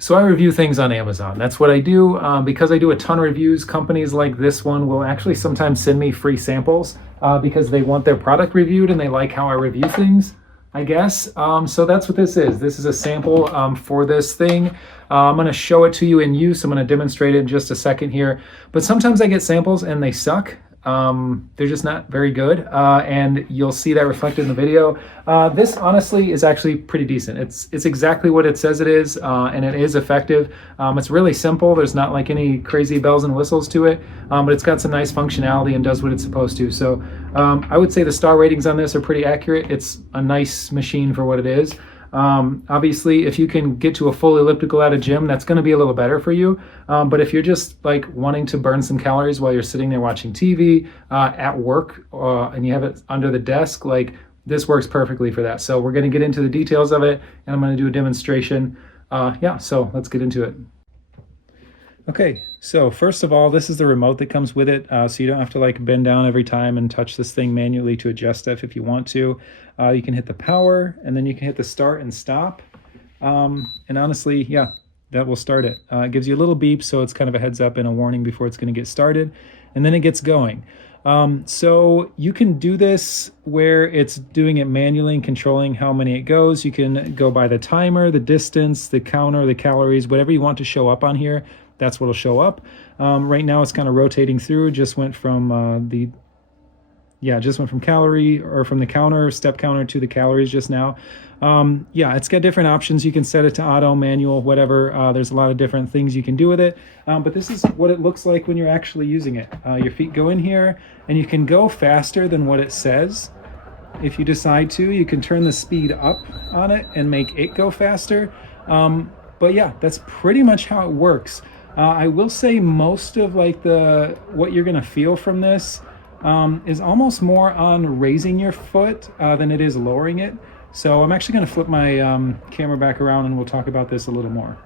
So I review things on Amazon. That's what I do. Because I do a ton of reviews, companies like this one will actually sometimes send me free samples because they want their product reviewed and they like how I review things, I guess. So that's what this is. This is a sample for this thing. I'm going to show it to you in use. I'm going to demonstrate it in just a second here. But sometimes I get samples and they suck. They're just not very good, and you'll see that reflected in the video. This honestly is actually pretty decent. It's exactly what it says it is, and it is effective. It's really simple. There's not like any crazy bells and whistles to it, but it's got some nice functionality and does what it's supposed to. So I would say the star ratings on this are pretty accurate. It's a nice machine for what it is. Obviously, if you can get to a full elliptical at a gym, that's going to be a little better for you. But if you're just like wanting to burn some calories while you're sitting there watching TV at work and you have it under the desk, like this works perfectly for that. So we're going to get into the details of it and I'm going to do a demonstration. Yeah, so let's get into it. Okay, so first of all, this is the remote that comes with it, so you don't have to like bend down every time and touch this thing manually to adjust stuff if you want to. You can hit the power, and then you can hit the start and stop. And honestly, yeah, that will start it. It gives you a little beep, so it's kind of a heads up and a warning before it's going to get started, and then it gets going. So you can do this where it's doing it manually and controlling how many it goes. You can go by the timer, the distance, the counter, the calories, whatever you want to show up on here. That's what'll show up. Right now it's kind of rotating through. Just went from calorie, or from the counter, step counter, to the calories just now. Yeah, it's got different options. You can set it to auto, manual, whatever. There's a lot of different things you can do with it. But this is what it looks like when you're actually using it. Your feet go in here and you can go faster than what it says. If you decide to, you can turn the speed up on it and make it go faster. But yeah, that's pretty much how it works. I will say most of like what you're gonna feel from this is almost more on raising your foot than it is lowering it. So I'm actually gonna flip my camera back around and we'll talk about this a little more.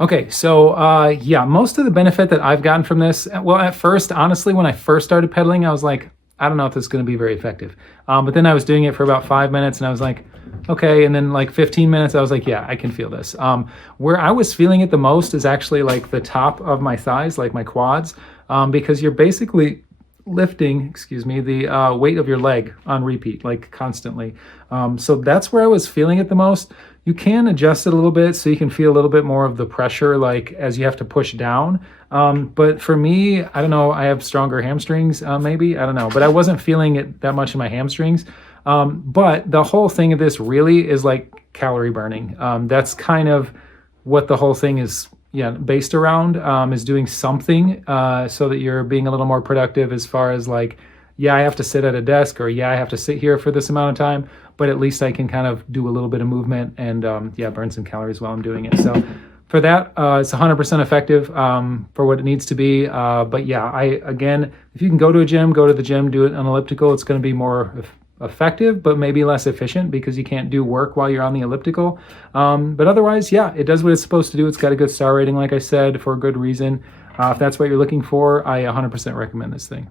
Okay, so yeah, most of the benefit that I've gotten from this, well, at first, honestly, when I first started pedaling, I was like, I don't know if this is gonna be very effective. But then I was doing it for about 5 minutes and I was like, okay, and then like 15 minutes, I was like, yeah, I can feel this. Where I was feeling it the most is actually like the top of my thighs, like my quads, because you're basically lifting, the weight of your leg on repeat, like constantly. So that's where I was feeling it the most. You can adjust it a little bit so you can feel a little bit more of the pressure, like as you have to push down. But for me, I don't know, I have stronger hamstrings, maybe, I don't know, but I wasn't feeling it that much in my hamstrings. But the whole thing of this really is like calorie burning. That's kind of what the whole thing is based around, is doing something so that you're being a little more productive as far as like, yeah, I have to sit at a desk, or yeah, I have to sit here for this amount of time, but at least I can kind of do a little bit of movement and yeah, burn some calories while I'm doing it. So for that, it's 100% effective for what it needs to be. But yeah, again, if you can go to a gym, go to the gym, do it on elliptical. It's going to be more effective, but maybe less efficient because you can't do work while you're on the elliptical. But otherwise, yeah, it does what it's supposed to do. It's got a good star rating, like I said, for a good reason. If that's what you're looking for, I 100% recommend this thing.